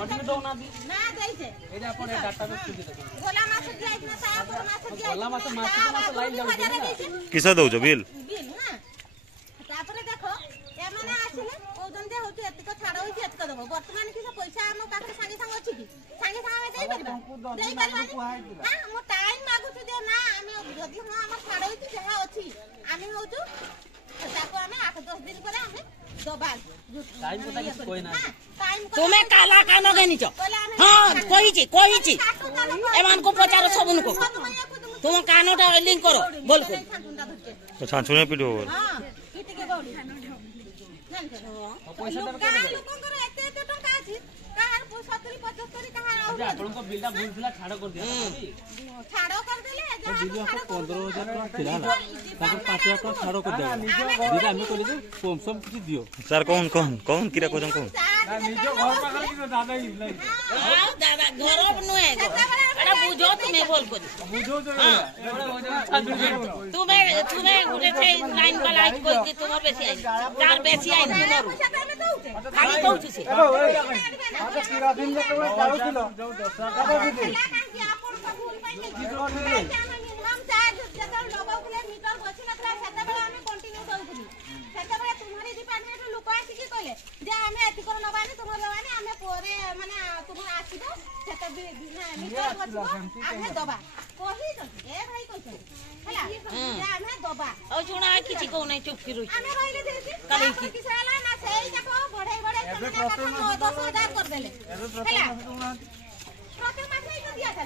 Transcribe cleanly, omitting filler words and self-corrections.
ମଝିରେ ଦଉନା ଦି ନା ଦେଇଛେ ଏଇଟା ଆପଣ ଏ ଡାଟା ବେସ୍ ଖୋଜି ଦେଖନ୍ତୁ ଗୋଲା ମାଛ ଦିଆଇଥିଲା ତା ପର ମାଛ ଦିଆଇଥିଲା ଗୋଲା ମାଛ ଲାଇନ୍ ଯାଉଛି କିସ ଦଉଛ ବିଲ୍ ବିଲ୍ ନା ତାପରେ ଦେଖ ଏମାନେ ଆସିଲେ କହୁଛନ୍ତି ହଉଛି ଏତିକ ଛାଡ଼ ହଉଛି ଏତିକ ଦେବ ବର୍ତ୍ତମାନ କି ସେ ପଇସା ଆମ ପାଖରେ ସାଙ୍ଗେ ସାଙ୍ଗେ ଅଛି କି ସାଙ୍ଗେ ସାଙ୍ଗେ ଦେଇପାରିବା ଦେଇପାରିବାନି ନା ମୁଁ ଟାଇମ୍ ମାଗୁଛୁ ଯେ ନା ଆମେ ଯଦି ହଁ ଆମ ଛାଡ଼ ହେଇଛି ଯାହା ଅଛି ଆମେ ହଉଛୁ ତାକୁ ଆମେ 8-10 ଦିନ ପରେ ଆମେ ଦବା ଟାଇମ୍ କଥା କିଛି କହିନା तुमे काला कान घेनिच हाँ कही कही एमान को पचार सबन को तुम कानटा लिंक करो बोल को छाछुने पिटो हां पिटी के गौडी पैसा देबे लोकंकर एते एते टंका अछि काहार 70-75 काहार आपन को बिलडा भूल थिला छाड़ कर दिया छाड़ कर देले बिल 15000 टका थिला ना तापर 5000 टका छाड़ कर दिया दीदा हम कहले जे कम किछि दियो सर कौन किरा कोजन कौन ना निजो घर पाखर कि दादा ही नहीं हां दादा घर नुए एटा बुझो तुमे बोल को बुझो जो तुमे गुटे से लाइन वाला आज कोई कि तुम बेसी आई तार बेसी आई तुमरो खाली कहू से अच्छा किरा दिन में तो जाउथिलो जो 10 टाका दे आपन को भूल पाइले हम चार्ज जतन लगाउले मीटर बछि नथला सेते बेला हम कंटिन्यू दउथली सेते बेला तुम्हारी डिपार्टमेंट लोक आसी कि कहले जे हमें एति कर नबानी तुम नबानी हमें पोरे माने तुम आसीबो सेते मीटर बछबो हमें दबा कहि तो ए भाई कहछ हला जे हमें दबा ओ जुना किछि को नै चुप की रही हमें रहिले देछि काली कि साला ना सेई देखो बढे बढे 10,000 कर देले हला प्रथम मासे दिया